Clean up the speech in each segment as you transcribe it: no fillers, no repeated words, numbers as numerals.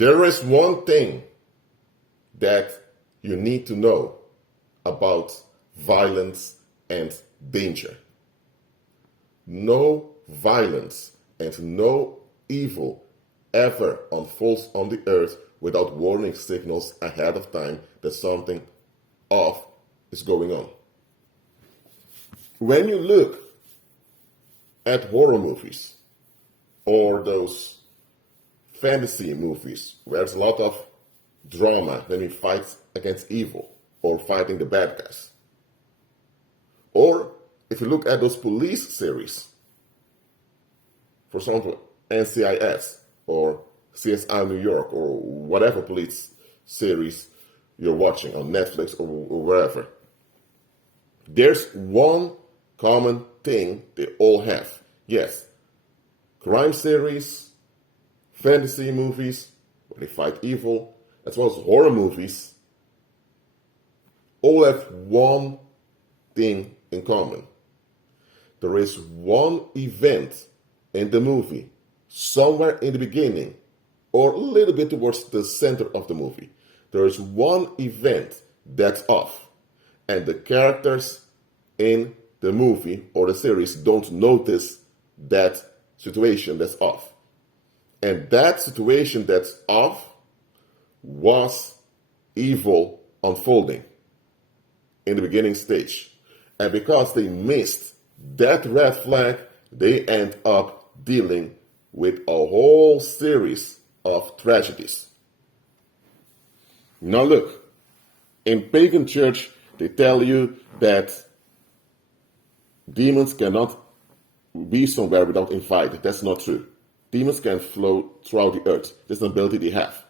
There is one thing that you need to know about violence and danger. No violence and no evil ever unfolds on the earth without warning signals ahead of time that something off is going on. When you look at horror movies or those fantasy movies where there's a lot of drama, when we fight against evil or fighting the bad guys, or if you look at those police series, for example, NCIS or CSI New York or whatever police series you're watching on Netflix or wherever, there's one common thing they all have. Yes, crime series, fantasy movies, where they fight evil, as well as horror movies, all have one thing in common. There is one event in the movie, somewhere in the beginning, or a little bit towards the center of the movie. There is one event that's off, and the characters in the movie or the series don't notice that situation that's off. And that situation that's off was evil unfolding in the beginning stage. And because they missed that red flag, they end up dealing with a whole series of tragedies. Now look, in pagan church, they tell you that demons cannot be somewhere without invite. That's not true. Demons can flow throughout the earth. That's an ability they have.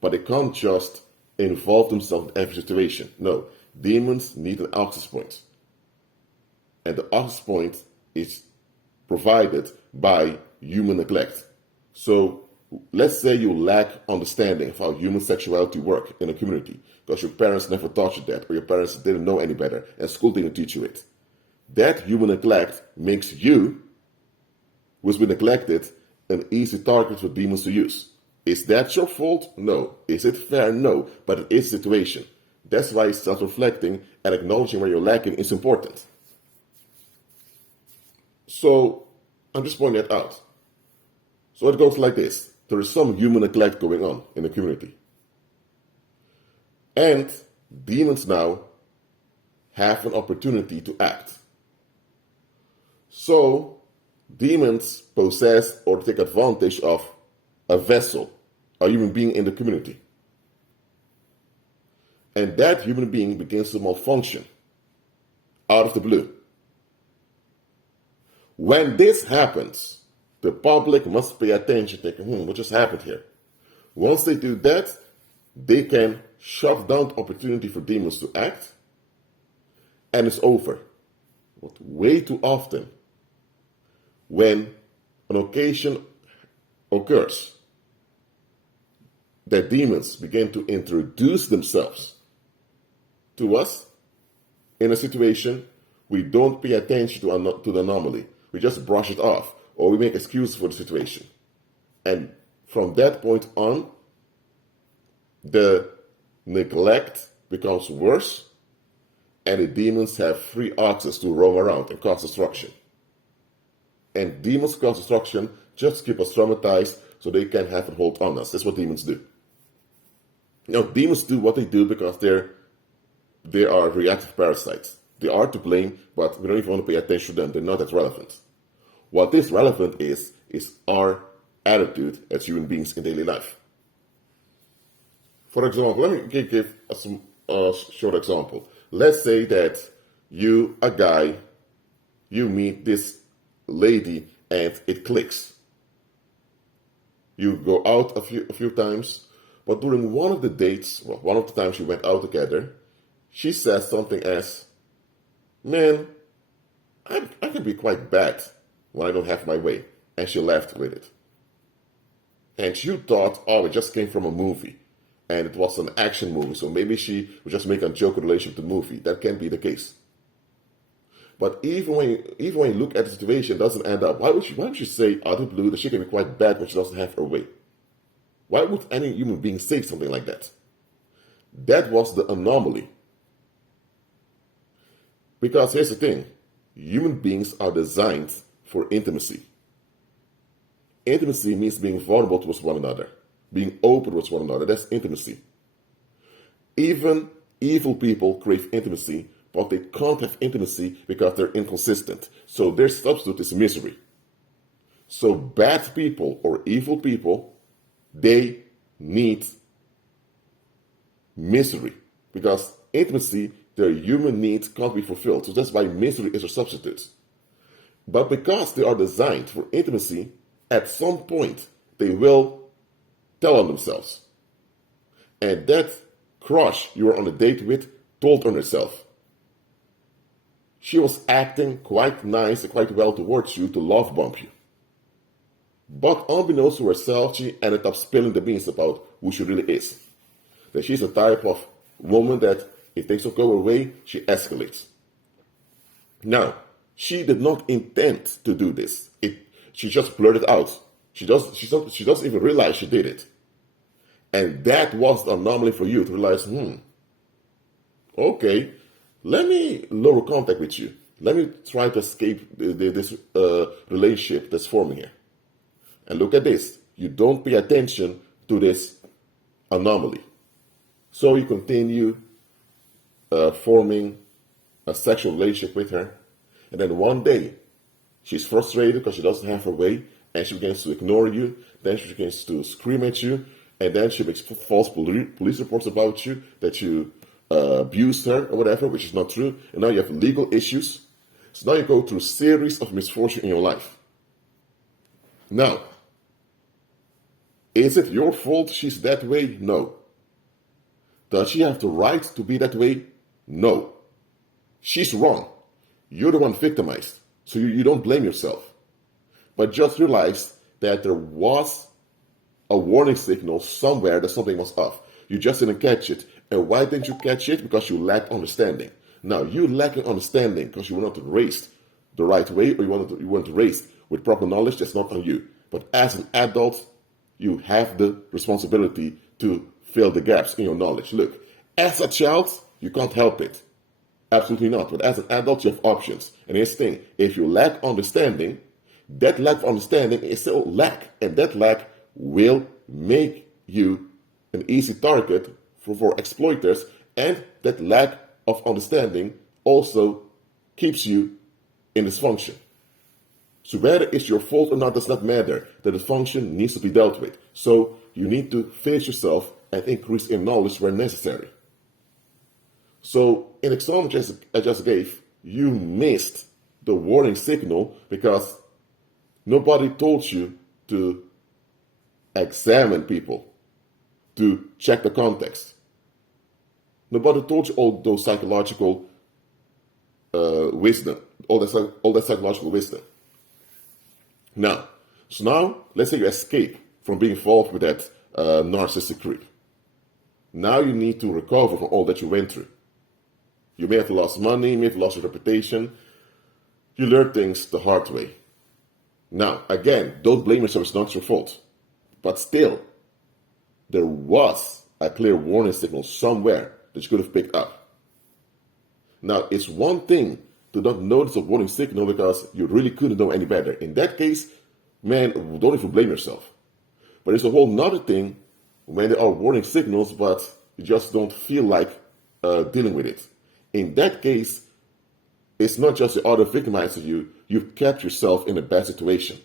But they can't just involve themselves in every situation. No, demons need an access point. And the access point is provided by human neglect. So let's say you lack understanding of how human sexuality works in a community because your parents never taught you that, or your parents didn't know any better and school didn't teach you it. That human neglect makes you, who's been neglected, an easy target for demons to use. Is that your fault? No. Is it fair? No. But it is a situation. That's why self-reflecting and acknowledging where you're lacking is important. So I'm just pointing that out. So it goes like this. There is some human neglect going on in the community. And demons now have an opportunity to act. So demons possess or take advantage of a vessel, a human being in the community. And that human being begins to malfunction out of the blue. When this happens, the public must pay attention, thinking, what just happened here? Once they do that, they can shut down the opportunity for demons to act, and it's over. But way too often, when an occasion occurs that demons begin to introduce themselves to us in a situation, we don't pay attention to the anomaly. We just brush it off, or we make excuses for the situation. And from that point on, the neglect becomes worse, and the demons have free access to roam around and cause destruction. And demons cause destruction just to keep us traumatized so they can have a hold on us. That's what demons do. Now, demons do what they do because they are reactive parasites. They are to blame, but we don't even want to pay attention to them. They're not that relevant. What is relevant is our attitude as human beings in daily life. For example, let me give a short example. Let's say that you, a guy, you meet this lady and it clicks. You go out a few times, but during one of the dates, one of the times you went out together, she says something as, man, I can be quite bad when I don't have my way. And she laughed with it. And you thought, it just came from a movie. And it was an action movie, so maybe she would just make a joke in relation to the movie. That can be the case. But even when you look at the situation, it doesn't end up. Why would you say out of the blue that she can be quite bad when she doesn't have her way? Why would any human being say something like that? That was the anomaly. Because here's the thing, human beings are designed for intimacy. Intimacy means being vulnerable towards one another, being open towards one another. That's intimacy. Even evil people crave intimacy, but they can't have intimacy because they're inconsistent. So their substitute is misery. So bad people or evil people, they need misery because intimacy, their human needs can't be fulfilled. So that's why misery is a substitute. But because they are designed for intimacy, at some point they will tell on themselves. And that crush you were on a date with told on herself. She was acting quite nice and quite well towards you to love bomb you. But unbeknownst to herself, she ended up spilling the beans about who she really is. That she's a type of woman that if things don't go her way, she escalates. Now, she did not intend to do this. She just blurted out. She doesn't even realize she did it. And that was the anomaly for you to realize, okay, let me lower contact with you. Let me try to escape this relationship that's forming here. And look at this. You don't pay attention to this anomaly. So you continue forming a sexual relationship with her. And then one day, she's frustrated because she doesn't have her way. And she begins to ignore you. Then she begins to scream at you. And then she makes false police reports about you, that you abused her or whatever, which is not true. And now you have legal issues. So now you go through a series of misfortune in your life. Now, is it your fault she's that way? No. Does she have the right to be that way? No. She's wrong. You're the one victimized. So you don't blame yourself. But just realize that there was a warning signal somewhere that something was off. You just didn't catch it. And why didn't you catch it? Because you lacked understanding. Now, you lacking understanding because you were not raised the right way, or you weren't raised with proper knowledge, that's not on you. But as an adult, you have the responsibility to fill the gaps in your knowledge. Look, as a child, you can't help it. Absolutely not. But as an adult, you have options. And here's the thing, if you lack understanding, that lack of understanding is still lack. And that lack will make you an easy target for exploiters. And that lack of understanding also keeps you in dysfunction. So whether it's your fault or not does not matter. The dysfunction needs to be dealt with. So you need to finish yourself and increase in knowledge where necessary. So in the example I just gave, you missed the warning signal because nobody told you to examine people, to check the context. Nobody told you all those psychological wisdom, all that psychological wisdom. Now, let's say you escape from being involved with that narcissistic creep. Now you need to recover from all that you went through. You may have lost money, you may have lost your reputation. You learn things the hard way. Now, again, don't blame yourself, it's not your fault. But still, there was a clear warning signal somewhere that you could have picked up. Now, it's one thing to not notice a warning signal because you really couldn't know any better. In that case, man, don't even blame yourself. But it's a whole nother thing when there are warning signals, but you just don't feel like dealing with it. In that case, it's not just the other victimizing you, you've kept yourself in a bad situation.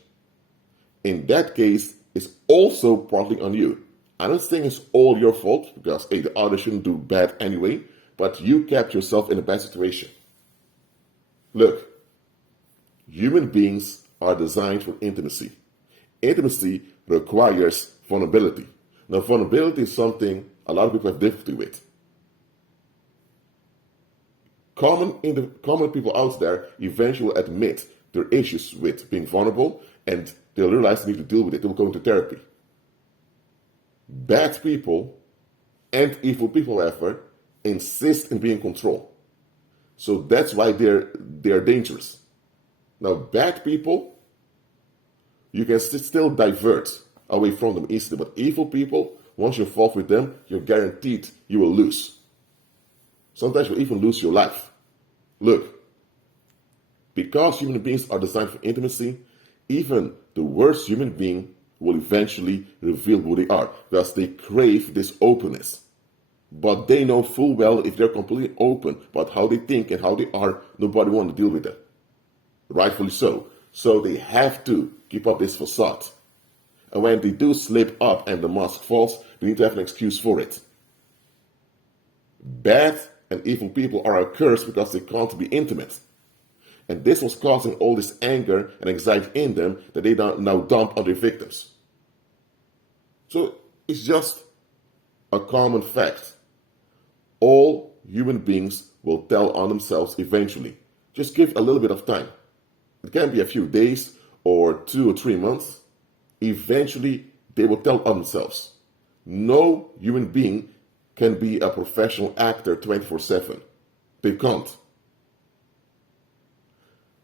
In that case, it's also partly on you. I'm not saying it's all your fault, because the other shouldn't do bad anyway, but you kept yourself in a bad situation. Look, human beings are designed for intimacy. Intimacy requires vulnerability. Now, vulnerability is something a lot of people have difficulty with. Common people out there eventually will admit their issues with being vulnerable, and they'll realize they need to deal with it. They'll go into therapy. Bad people and evil people, however, insist in being in control. So that's why they're dangerous. Now, bad people, you can still divert away from them easily. But evil people, once you're involved with them, you're guaranteed you will lose. Sometimes you'll even lose your life. Look, because human beings are designed for intimacy, even the worst human being will eventually reveal who they are, because they crave this openness. But they know full well if they're completely open about how they think and how they are, nobody wants to deal with it. Rightfully so. So they have to keep up this facade. And when they do slip up and the mask falls, they need to have an excuse for it. Bad and evil people are a curse because they can't be intimate. And this was causing all this anger and anxiety in them that they now dump on their victims. So it's just a common fact. All human beings will tell on themselves eventually. Just give a little bit of time. It can be a few days or 2 or 3 months. Eventually, they will tell on themselves. No human being can be a professional actor 24/7. They can't.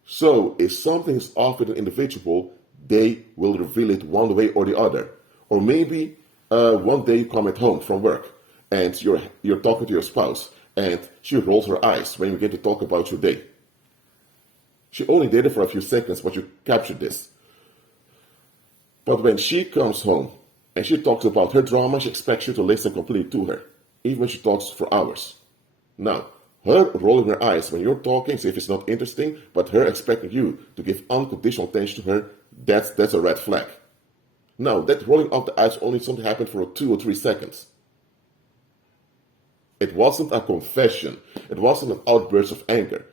So, if something is off with an individual, they will reveal it one way or the other. Or maybe one day you come at home from work and you're talking to your spouse and she rolls her eyes when you get to talk about your day. She only did it for a few seconds, but you captured this. But when she comes home and she talks about her drama, she expects you to listen completely to her, even when she talks for hours. Now, her rolling her eyes when you're talking, as if it's not interesting, but her expecting you to give unconditional attention to her, that's a red flag. Now, that rolling of the eyes only something happened for 2 or 3 seconds. It wasn't a confession. It wasn't an outburst of anger.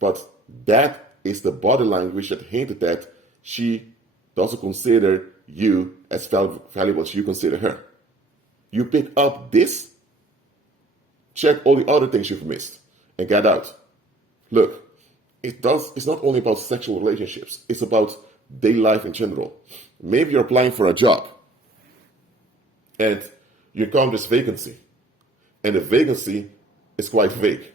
But that is the body language that hinted that she doesn't consider you as valuable as you consider her. You pick up this, check all the other things you've missed, and get out. Look, it's not only about sexual relationships, it's about daily life in general. Maybe you're applying for a job, and you encounter this vacancy, and the vacancy is quite vague.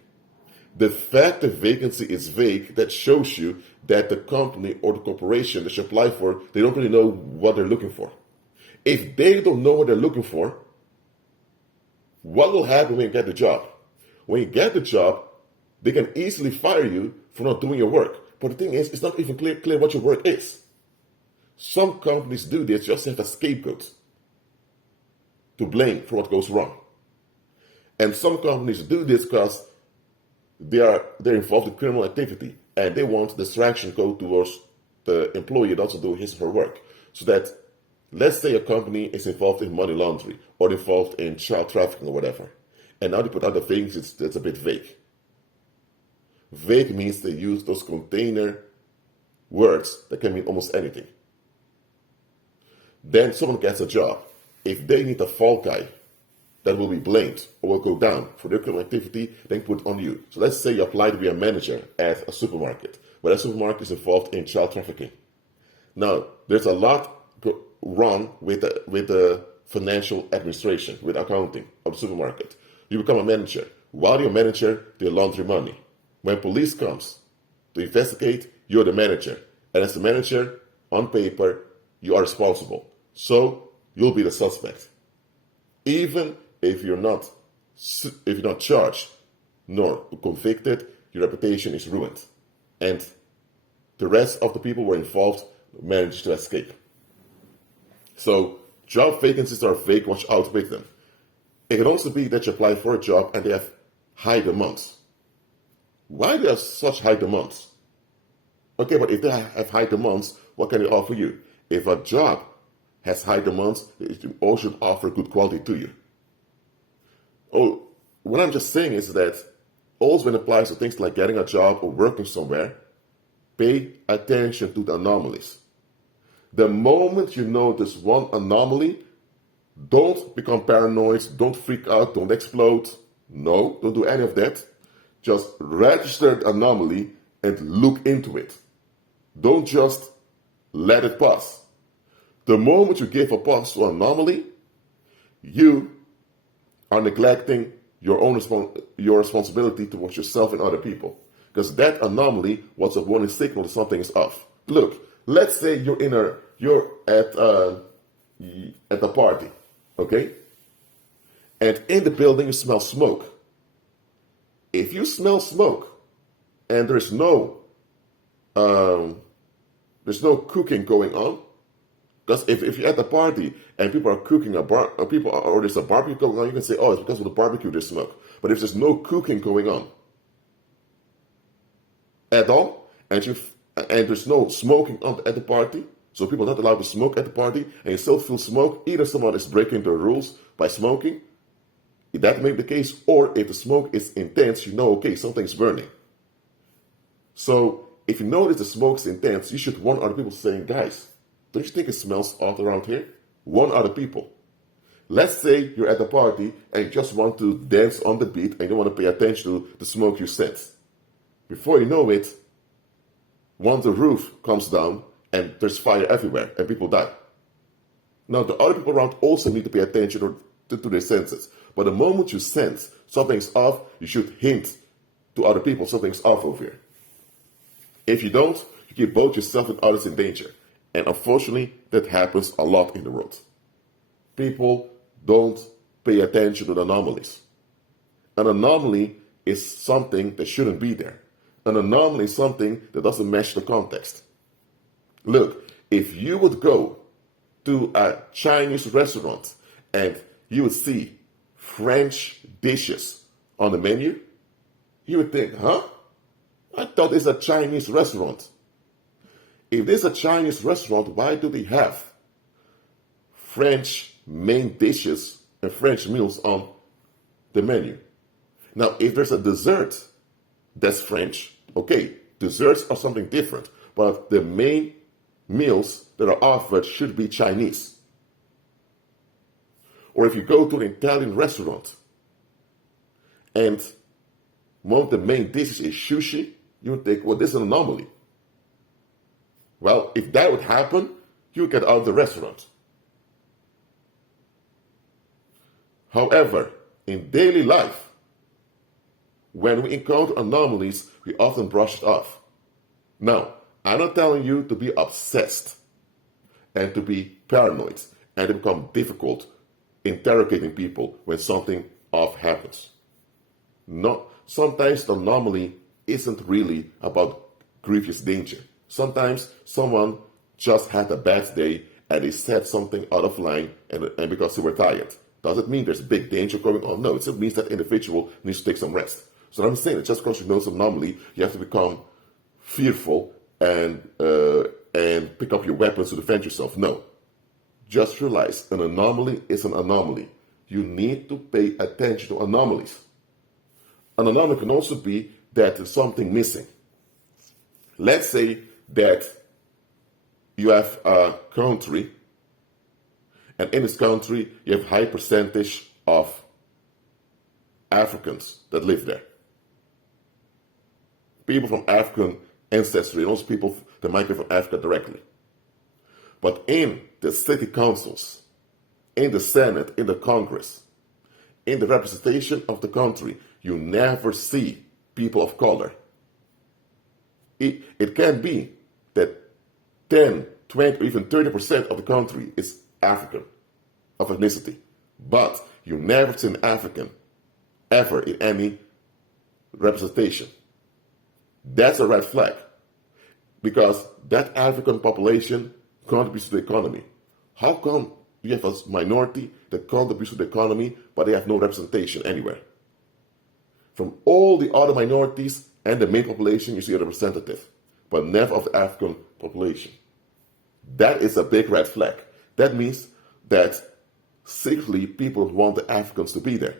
The fact the vacancy is vague, that shows you that the company or the corporation that you apply for, they don't really know what they're looking for. If they don't know what they're looking for, what will happen when you get the job? When you get the job, they can easily fire you for not doing your work. But the thing is, it's not even clear what your work is. Some companies do this just to have a scapegoat to blame for what goes wrong. And some companies do this because they're involved in criminal activity and they want distraction go towards the employee that also do his or her work. So that, let's say a company is involved in money laundering or involved in child trafficking or whatever. And now they put out the things that's a bit vague. Vague means they use those container words that can mean almost anything. Then someone gets a job. If they need a fall guy that will be blamed or will go down for their criminal activity, then put on you. So let's say you apply to be a manager at a supermarket, but that supermarket is involved in child trafficking. Now, there's a lot wrong with the financial administration, with accounting of the supermarket. You become a manager. While you're a manager, they launder money. When police comes to investigate, you're the manager. And as the manager, on paper, you are responsible. So, you'll be the suspect. Even if you're not charged nor convicted, your reputation is ruined. And the rest of the people who were involved managed to escape. So, job vacancies are vague, watch out with them. It can also be that you apply for a job and they have high demands. Why do they have such high demands? Okay, but if they have high demands, what can they offer you? If a job has high demands, it also should offer good quality to you. Oh, what I'm just saying is that also when it applies to things like getting a job or working somewhere, pay attention to the anomalies. The moment you notice one anomaly, don't become paranoid, don't freak out, don't explode. No, don't do any of that. Just register the anomaly and look into it. Don't just let it pass. The moment you give a pass to an anomaly, you are neglecting your own your responsibility towards yourself and other people. Because that anomaly was a warning signal that something is off. Look, let's say you're at at the party, okay? And in the building you smell smoke. If you smell smoke and there's no cooking going on, because if you're at the party and people are cooking or there's a barbecue going on, you can say, oh, it's because of the barbecue there's smoke. But if there's no cooking going on at all, and there's no smoking at the party, so people are not allowed to smoke at the party, and you still feel smoke, either someone is breaking the rules by smoking, if that may be the case, or if the smoke is intense, you know, okay, something's burning. So if you notice the smoke's intense, you should warn other people saying, guys, don't you think it smells odd around here? Warn other people. Let's say you're at the party and you just want to dance on the beat and you don't want to pay attention to the smoke you sense. Before you know it, once the roof comes down and there's fire everywhere and people die. Now the other people around also need to pay attention to their senses. But the moment you sense something's off, you should hint to other people something's off over here. If you don't, you keep both yourself and others in danger. And unfortunately, that happens a lot in the world. People don't pay attention to the anomalies. An anomaly is something that shouldn't be there. An anomaly is something that doesn't match the context. Look, if you would go to a Chinese restaurant and you would see French dishes on the menu, you would think, huh? I thought it's a Chinese restaurant. If there's a Chinese restaurant, why do they have French main dishes and French meals on the menu? Now, if there's a dessert that's French, okay, desserts are something different, but the main meals that are offered should be Chinese. Or if you go to an Italian restaurant and one of the main dishes is sushi, you would think, well, this is an anomaly. Well, if that would happen, you would get out of the restaurant. However, in daily life, when we encounter anomalies, we often brush it off. Now, I'm not telling you to be obsessed and to be paranoid and to become difficult interrogating people when something off happens. No, sometimes the anomaly isn't really about grievous danger. Sometimes someone just had a bad day and they said something out of line and because they were tired. Does it mean there's big danger going on? No, it just means that individual needs to take some rest. So I'm saying that just because you know some anomaly, you have to become fearful and pick up your weapons to defend yourself. No. Just realize an anomaly is an anomaly. You need to pay attention to anomalies. An anomaly can also be that there's something missing. Let's say that you have a country, and in this country you have a high percentage of Africans that live there. People from African ancestry, and also people that migrate from Africa directly. But in the city councils, in the Senate, in the Congress, in the representation of the country, you never see people of color. It can be that 10, 20, or even 30% of the country is African, of ethnicity. But you never see an African ever in any representation. That's a red flag. Because that African population contributes to the economy. How come you have a minority that contributes to the economy, but they have no representation anywhere? From all the other minorities and the main population, you see a representative, but never of the African population. That is a big red flag. That means that secretly people want the Africans to be there.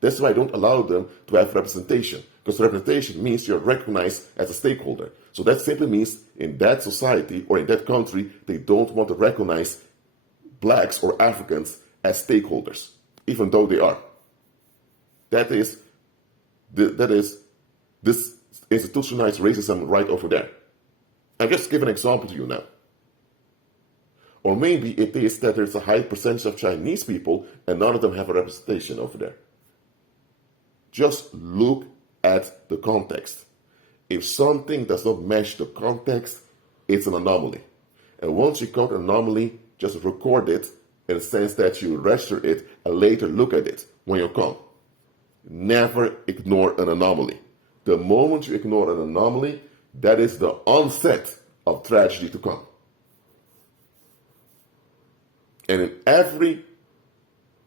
That's why I don't allow them to have representation, because representation means you're recognized as a stakeholder. So that simply means in that society or in that country, they don't want to recognize blacks or Africans as stakeholders, even though they are. That is this institutionalized racism right over there. I'll just give an example to you now. Or maybe it is that there's a high percentage of Chinese people and none of them have a representation over there. Just look at the context. If something does not match the context, it's an anomaly. And once you got an anomaly, just record it in the sense that you register it and later look at it when you come. Never ignore an anomaly. The moment you ignore an anomaly, that is the onset of tragedy to come. And in every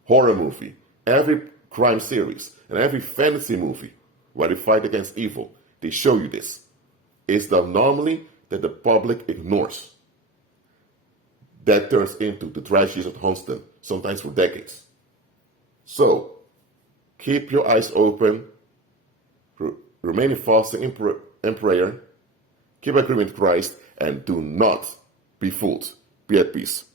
horror movie, every crime series, and every fantasy movie where they fight against evil, they show you this. It's the anomaly that the public ignores that turns into the tragedies of Onset, sometimes for decades. So, keep your eyes open, remain in fasting and prayer, keep agreeing with Christ, and do not be fooled. Be at peace.